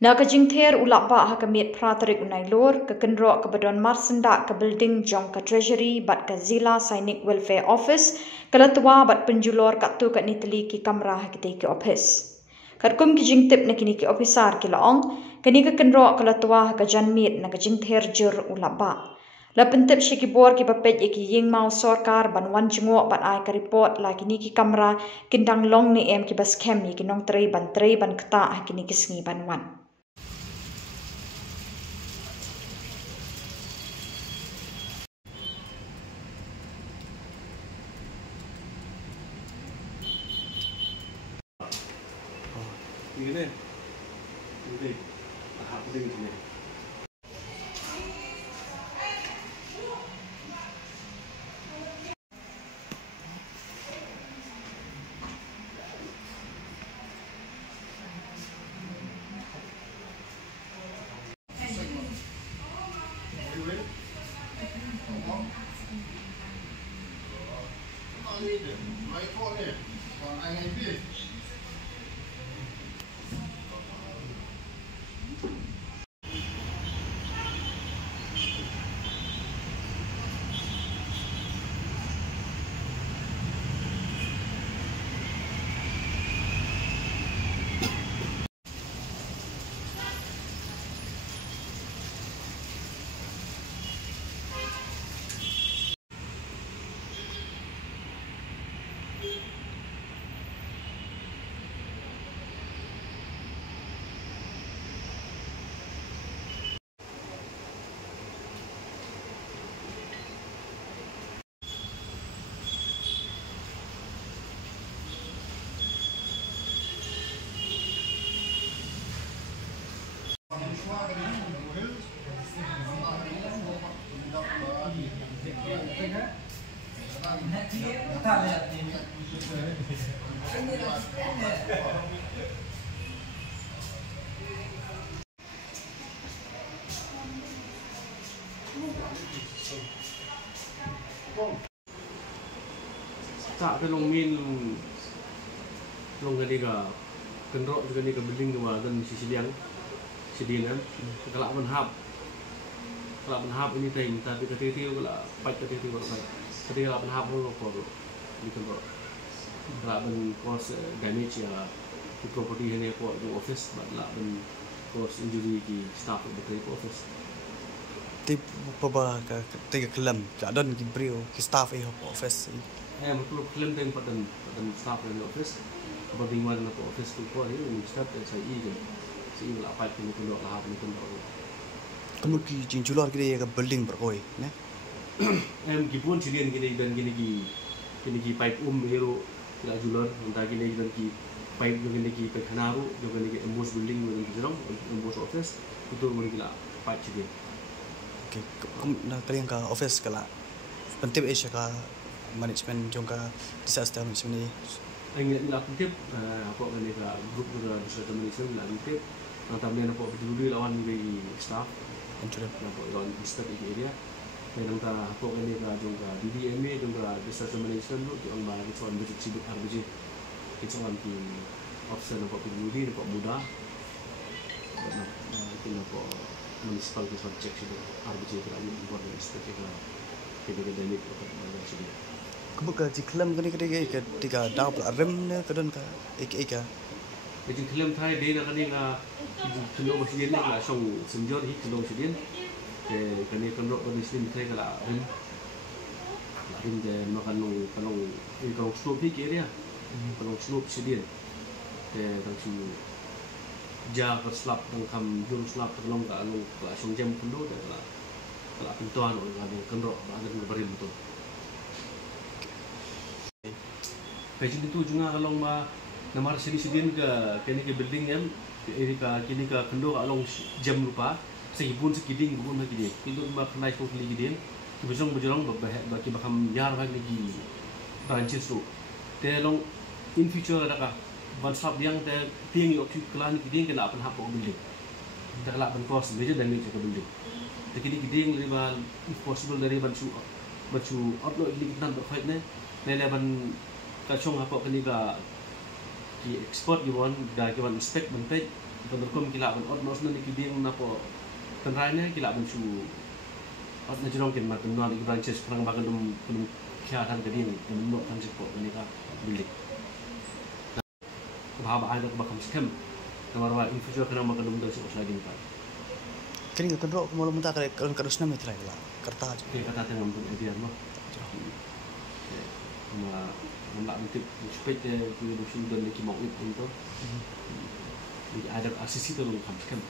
Na kajingther ulak ba ha kamit pratarik unai lor ka kenro ka badon marsenda ka building jong ka treasury bat ka zila sainik welfare office kalatua bat penjulor ka tu ka nitali ki kamra ha ki ki office kat kum ki jingtip na kini ki officer ki laong kini ka kenro kalatua ha ka janmit na kajingther jur ulak ba la pentip shi ki bor ki bapet ki ying mau sorkar ban wan jingo bat ai ka report la kini ki kamra kindang long ni em ki bas kem ki nong trei ban kta ha kini ki sngi ban wan Ini tahap penting sini. Tak ada long min long gadi ka kendrok juga ni ka building ke dan sisi liang sidinan kalau menhap ini time tapi ketika kalau pat ketika kalau pat ketika kalau menhap lo ko di kendrok kalau men cause damage ya di property ni ko di office but lah men cause injury di staff di office tip paba ka tiga kelam jadon ki brio ki staff e office betul klaim dengan pada staff di office perbingungan atau office tu ko ini staff saya ini si lah pat ni ko lah ni kendrok kamu ki jinjulor ki ka building berkoi ne gipun sidian gini dan gini ki pipe hero tidak julor entah gini dan ki pipe gini ki pipe hanaru gini ki embus building gini ki jerong embus office itu mungkin lah pipe sidian. Okay, na kalian ka office kala pentip Asia ka management jong ka disaster management ni ingin lah pentip apa kan ka grup ka disaster management lah pentip nang tamnya apa peduli lawan di staff antara apa lawan staff di area nang ta apa kan ka jong ka DDMA jong ka disaster management tu ang ba kita on budget sibuk RBJ kita on di option apa peduli apa mudah nah itu apa municipal project itu RBJ kerana important strategi kerana kita ini apa sudah. Kamu ka jiklam kani ketika daw rem ne kadon ka ek Jadi klaim thai dia nak ni na kilo masih ni lah song senjor hit kilo masih kani kandok kani sini thai kala rim de makan slope hit area kalau slope sedih tangsu ja slap tang jurus slap tolong ka song jam pundo dah kala pintuan orang kandok ada berim betul. Kajian itu juga kalau nama sedih ke kini ke building yang kini ke kendo along jam lupa sehibun sekiding bukan lagi dia itu mak naik kok lagi dia kibusong berjalan bagi bakam yar lagi branches tu telong in future ada kah bansap yang tiang opsi kelan kiding kena apa hap building kita kelak kos beja damage ke building kini kiding lebar if possible dari bansu upload link nan berfight ne ban kacung apa kini ka ki export di wan da ki wan inspect ban page Penerkom kila ban ot nos nani kiding na po kenrainya kila ban su ot na jirong kin ma kenal ik branches perang bagan dum kya tan keding menok kan sik po ni ka bilik bahaba ada bakam scam namarwa infusor kana makan dum dal sik lagi pa Kini ka kendro mo mo ta ka kan kadus na mitra la karta ke kata tengam tu dia no ma nak nanti spek tu dusun dan ki mau itu ada asisi tu bakam scam